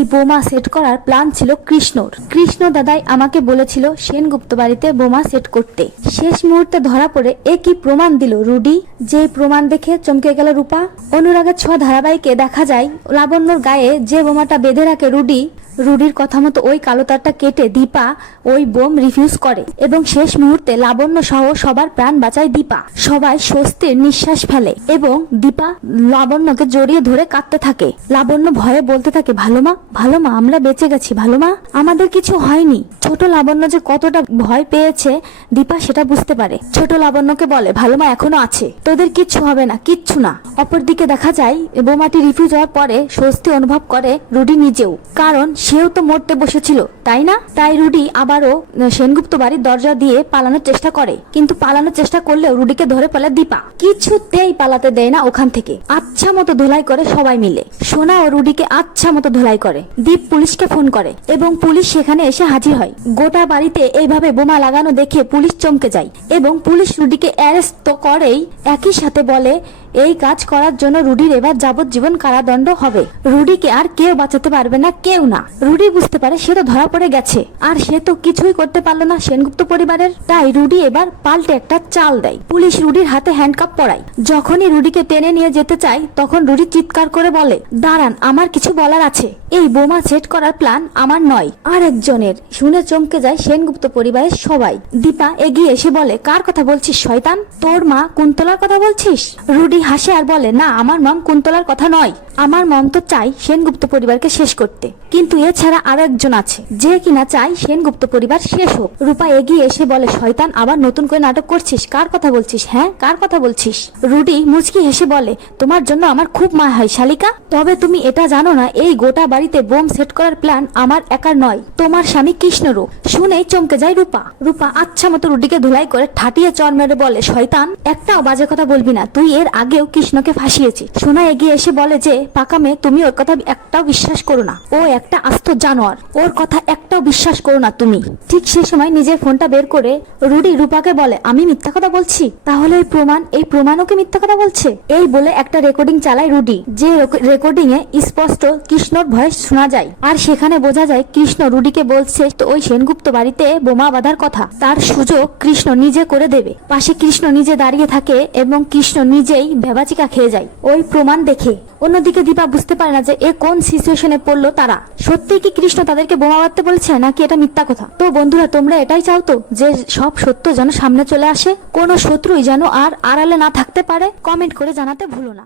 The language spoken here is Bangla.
এই বোমা সেট করার প্ল্যান ছিল কৃষ্ণর। কৃষ্ণ দাদাই আমাকে বলেছিল, সেনগুপ্ত বাড়িতে বোমা সেট করতে। শেষ মুহূর্তে ধরা পড়ে, এ কি প্রমাণ দিল রুডি? যে প্রমাণ দেখে চমকে গেল রূপা। অনুরাগের ছ ধারাবাহিকে দেখা যায়, লাবণ্যর গায়ে যে বোমাটা বেঁধে রাখে রুডি রুডির কথা মতো ওই কালো তারটা কেটে দীপা ওই বোম রিফিউজ করে এবং শেষ মুহূর্তে লাবণ্য সহ সবার প্রাণ বাঁচায় দীপা। সবাই স্বস্তির নিঃশ্বাস ফেলে এবং দীপা লাবণ্যকে জড়িয়ে ধরে কাঁদতে থাকে। লাবণ্য ভয়ে বলতে থাকে, ভালো মা ভালো মা, আমরা বেঁচে গেছি, ভালো মা। আমাদের কিছু হয়নি। ছোট লাবণ্য যে কতটা ভয় পেয়েছে, দীপা সেটা বুঝতে পারে। ছোট লাবণ্যকে বলে, ভালো মা, এখনও আছে। তোদের কিচ্ছু হবে না, কিচ্ছু না। অপরদিকে দেখা যায়, বোমাটি রিফিউজ হওয়ার পরে স্বস্তি অনুভব করে রুডি নিজেও। কারণ সেও তো মরতে বসেছিল, তাই না? তাই রুডি আবারও সেনগুপ্ত বাড়ির দরজা দিয়ে পালানোর চেষ্টা করে। কিন্তু পালানোর চেষ্টা করলেও রুডিকে ধরে ফেলে দীপা। কিছুতেই পালাতে দেয় না ওখান থেকে। আচ্ছা মতো ধোলাই করে সবাই মিলে। সোনা ও রুডিকে আচ্ছা মতো ধোলাই করে। দীপ পুলিশকে ফোন করে এবং পুলিশ সেখানে এসে হাজির হয়। গোটা বাড়িতে এইভাবে বোমা লাগানো দেখে পুলিশ চমকে যায় এবং পুলিশ রুডিকে অ্যারেস্ট তো করেই। একই সাথে বলে এই কাজ করার জন্য রুডির এবার যাবজ্জীবন কারাদণ্ড হবে। রুডিকে আর কেউ বাঁচাতে পারবে না, কেউ না। রুডি বুঝতে পারে সে তো ধরা পড়ে গেছে। আর সে তো কিছুই করতে পারল না সেনগুপ্ত পরিবারের। তাই রুডি এবার পাল্টে একটা চাল দেয়। পুলিশ রুডির হাতে হ্যান্ডকাপ পড়ায় যখনই রুডিকে টেনে নিয়ে যেতে চায়, তখন রুডি চিৎকার করে বলে, দাঁড়ান, আমার কিছু বলার আছে। এই বোমা সেট করার প্ল্যান আমার নয়। আর একজনের। শুনে চমকে যায় সেনগুপ্ত পরিবারের সবাই। দীপা এগিয়ে এসে বলে, কার কথা বলছিস, শয়তান? তোর মা কুন্তলার কথা বলছিস? রুডি হাসে আর বলে না আমার মম কুন্তলার কথা নয়। আমার মন তো চাই সেনগুপ্ত পরিবারকে শেষ করতে। কিন্তু এছাড়া আরও একজন আছে। যে কিনা চাই সেনগুপ্ত পরিবার শেষ হোক। রূপা এগিয়ে এসে বলে, শয়তান, আবার নতুন করে নাটক করছিস? কার কথা বলছিস হ্যাঁ? কার কথা বলছিস? রুডি মুচকি হেসে বলে, তোমার জন্য আমার খুব মায় হয়, শালিকা। তবে তুমি এটা জানো না, এই গোটা বাড়িতে বোম সেট করার প্ল্যান আমার একার নয়। তোমার স্বামী কৃষ্ণরও শুনেই চমকে যায় রূপা। রূপা আচ্ছা মতো রুডিকে ধুলাই করে ঠাটিয়ে চর মেরে বলে, শয়তান, একটাও বাজে কথা বলবি না। তুই এর আগেও কৃষ্ণকে ফাঁসিয়েছি সোনা এগিয়ে এসে বলে যে পাকা মেয়ে তুমি ওর কথা একটাও বিশ্বাস করো না। ও একটা আস্ত জানোয়ার। ওর কথা একটাও বিশ্বাস করো না তুমি। ঠিক সে সময় নিজের ফোনটা বের করে রুডি রূপাকে বলে, আমি মিথ্যা কথা বলছি? তাহলে এই প্রমাণ, এই প্রমাণও কি মিথ্যা কথা বলছে? এই বলে একটা রেকর্ডিং চালায় রুডি, যে রেকর্ডিং এ স্পষ্ট কৃষ্ণর ভয়েস শোনা যায়। আর সেখানে বোঝা যায় কৃষ্ণ রুডিকে বলছে, তো ওই সেনগুপ্ত বাড়িতে বোমা বাঁধার কথা। তার সুযোগ কৃষ্ণ নিজে করে দেবে। পাশে কৃষ্ণ নিজে দাঁড়িয়ে থাকে এবং কৃষ্ণ নিজেই ভেবাচিকা খেয়ে যায়। ওই প্রমাণ দেখে। অন্যদিকে দীপা বুঝতে পারে না যে এ কোন সিচুয়েশনে পড়ল তারা। সত্যি কি কৃষ্ণ তাদেরকে বোমা মারতে বলছে, নাকি এটা মিথ্যা কথা? তো বন্ধুরা, তোমরা এটাই চাও তো, যে সব সত্য যেন সামনে চলে আসে, কোনো শত্রুই যেন আর আড়ালে না থাকতে পারে? কমেন্ট করে জানাতে ভুলো না।